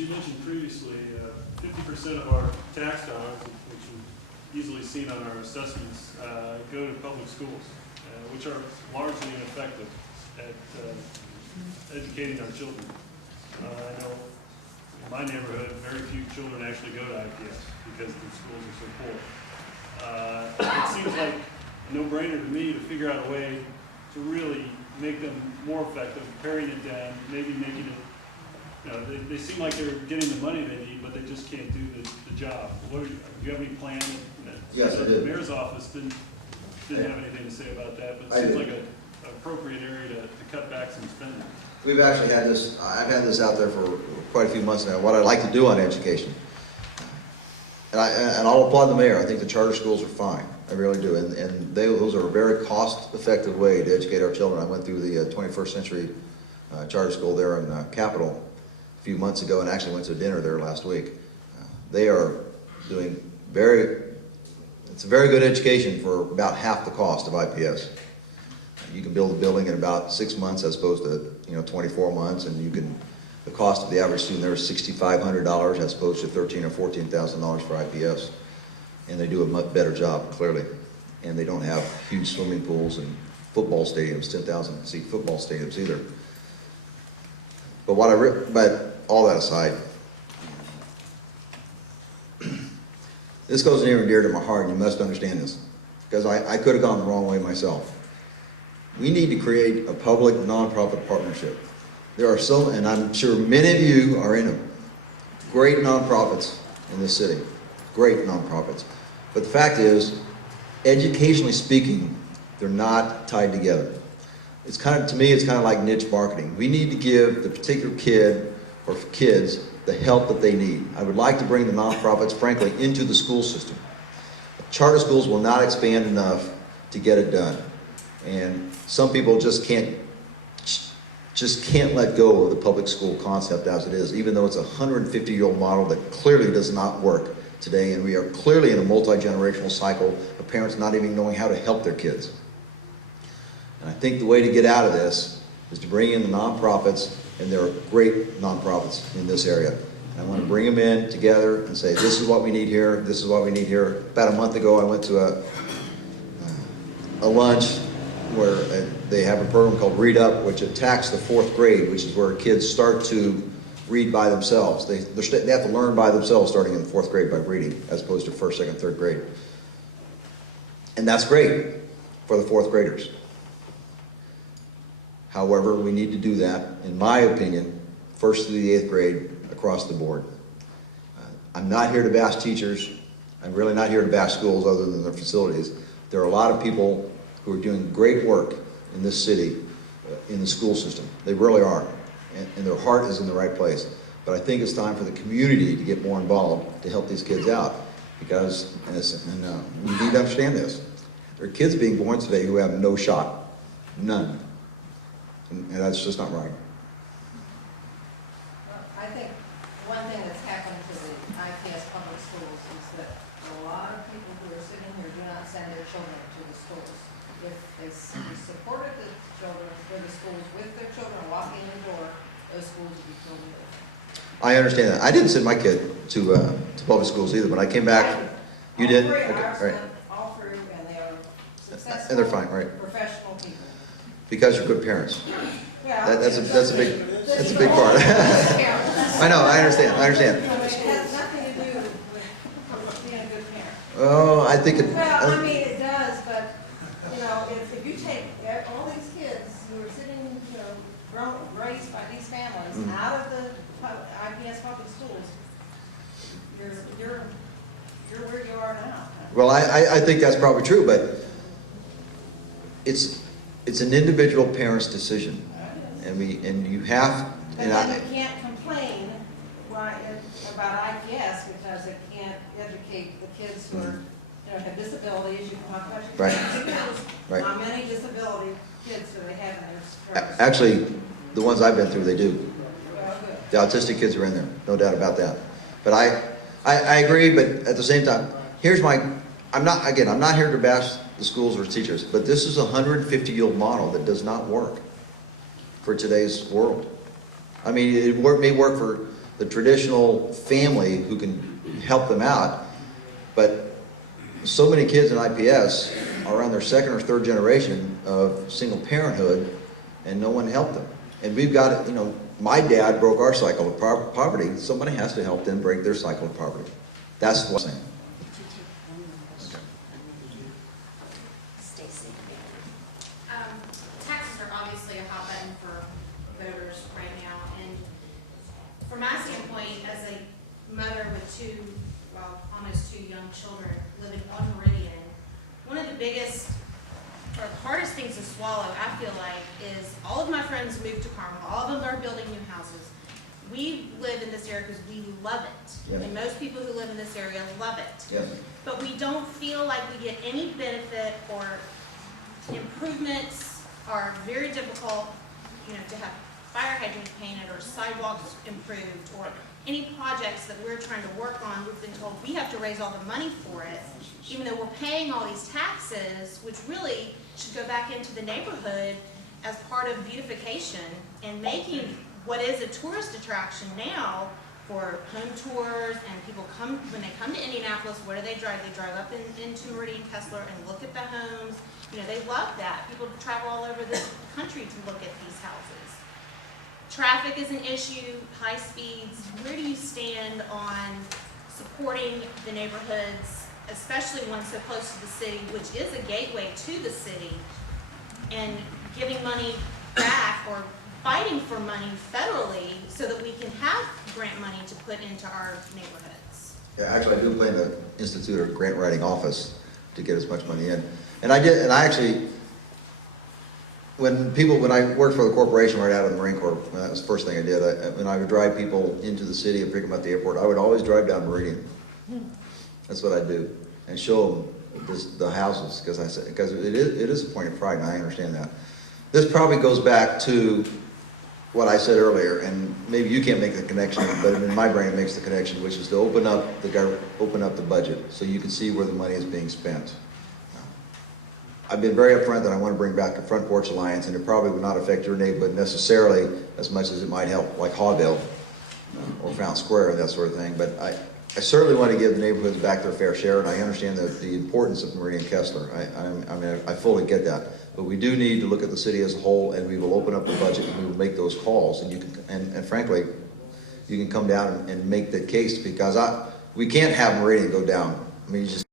you mentioned previously, 50% of our tax dollars, which you've easily seen on our assessments, go to public schools, which are largely ineffective at educating our children. I know in my neighborhood, very few children actually go to IPS because the schools are so poor. It seems like a no-brainer to me to figure out a way to really make them more effective, paring it down, maybe making it, you know, they seem like they're getting the money they need, but they just can't do the job. Do you have any plan? Yes, I do. The mayor's office didn't have anything to say about that, but it seems like an appropriate area to cut back some spending. We've actually had this, I've had this out there for quite a few months now, what I'd like to do on education. And I'll applaud the mayor. I think the charter schools are fine. I really do. And those are a very cost-effective way to educate our children. I went through the 21st century charter school there in Capitol a few months ago and actually went to dinner there last week. They are doing it's a very good education for about half the cost of IPS. You can build a building in about 6 months as opposed to 24 months, and the cost of the average student there is $6,500 as opposed to $13,000 or $14,000 for IPS. And they do a much better job, clearly. And they don't have huge swimming pools and football stadiums, 10,000 seat football stadiums either. But but all that aside, this goes near and dear to my heart, and you must understand this, because I could have gone the wrong way myself. We need to create a public nonprofit partnership. There are and I'm sure many of you are in great nonprofits in this city, great nonprofits. But the fact is, educationally speaking, they're not tied together. To me, it's kind of like niche marketing. We need to give the particular kid or kids the help that they need. I would like to bring the nonprofits, frankly, into the school system. Charter schools will not expand enough to get it done. And some people just can't let go of the public school concept as it is, even though it's a 150-year-old model that clearly does not work today, and we are clearly in a multi-generational cycle of parents not even knowing how to help their kids. And I think the way to get out of this is to bring in the nonprofits, and there are great nonprofits in this area. And I want to bring them in together and say, this is what we need here, this is what we need here. About a month ago, I went to a lunch where they have a program called Read Up, which attacks the 4th grade, which is where kids start to read by themselves. They have to learn by themselves starting in the 4th grade by reading, as opposed to 1st, 2nd, 3rd grade. And that's great for the 4th graders. However, we need to do that, in my opinion, 1st through the 8th grade across the board. I'm not here to bash teachers. I'm really not here to bash schools other than their facilities. There are a lot of people who are doing great work in this city, in the school system. They really are. And their heart is in the right place. But I think it's time for the community to get more involved to help these kids out. Because, we need to understand this. There are kids being born today who have no shot. None. And that's just not right. Well, I think one thing that's happened to the IPS public schools is that a lot of people who are sitting here do not send their children to the schools. If they supported the children for the schools with their children walking in the door, those schools would be filled with. I understand that. I didn't send my kid to public schools either. When I came back, you did? Okay, right. All through, and they are successful, and they're fine, right? Professional people. Because you're good parents. Yeah, That's a big part. I know, I understand. It has nothing to do with being a good parent. Oh, I think it. Well, I mean, it does, but, if you take all these kids who are sitting, raised by these families out of the IPS public schools, you're where you are now. Well, I think that's probably true, but it's an individual parent's decision, and you have. But then you can't complain about IPS because it can't educate the kids who are, have disabilities. You can talk about your kids. Right. How many disability kids do they have in their service? Actually, the ones I've been through, they do. Well, good. The autistic kids are in there, no doubt about that. But I agree, but at the same time, I'm not here to bash the schools or teachers, but this is a 150-year-old model that does not work for today's world. I mean, it may work for the traditional family who can help them out, but so many kids in IPS are on their second or third generation of single parenthood, and no one helped them. And we've got, you know, my dad broke our cycle of poverty. Somebody has to help them break their cycle of poverty. That's what I'm saying. Taxes are obviously a hot button for voters right now, and from my standpoint, as a mother with almost two young children living on Meridian, one of the biggest or hardest things to swallow, I feel like, is all of my friends moved to Carmel. All of them are building new houses. We live in this area because we love it, Yeah. and most people who live in this area love it. Yeah. But we don't feel like we get any benefit, or improvements are very difficult, you know, to have fire hydrants painted or sidewalks improved or any projects that we're trying to work on. We've been told we have to raise all the money for it, even though we're paying all these taxes, which really should go back into the neighborhood as part of beautification and making what is a tourist attraction now for home tours, and people come, when they come to Indianapolis, where do they drive? They drive up into Meridian Kessler and look at the homes. You know, they love that. People travel all over this country to look at these houses. Traffic is an issue, high speeds. Where do you stand on supporting the neighborhoods, especially one so close to the city, which is a gateway to the city, and giving money back or fighting for money federally so that we can have grant money to put into our neighborhoods? Yeah, actually, I do plan to institute a grant writing office to get as much money in. And I actually, when I worked for the corporation right out of the Marine Corps, that was the first thing I did. When I would drive people into the city and pick them up at the airport, I would always drive down Meridian. That's what I do, and show them the houses, because it is a point of pride, and I understand that. This probably goes back to what I said earlier, and maybe you can't make the connection, but in my brain it makes the connection, which is to open up the budget so you can see where the money is being spent. I've been very upfront that I want to bring back a Front Porch Alliance, and it probably would not affect your neighborhood necessarily as much as it might help, like Hawville or Fountain Square and that sort of thing. But I certainly want to give the neighborhoods back their fair share, and I understand the importance of Meridian Kessler. I fully get that. But we do need to look at the city as a whole, and we will open up the budget and we will make those calls. And you can, and frankly, you can come down and make that case, because we can't have Meridian go down. I mean, you just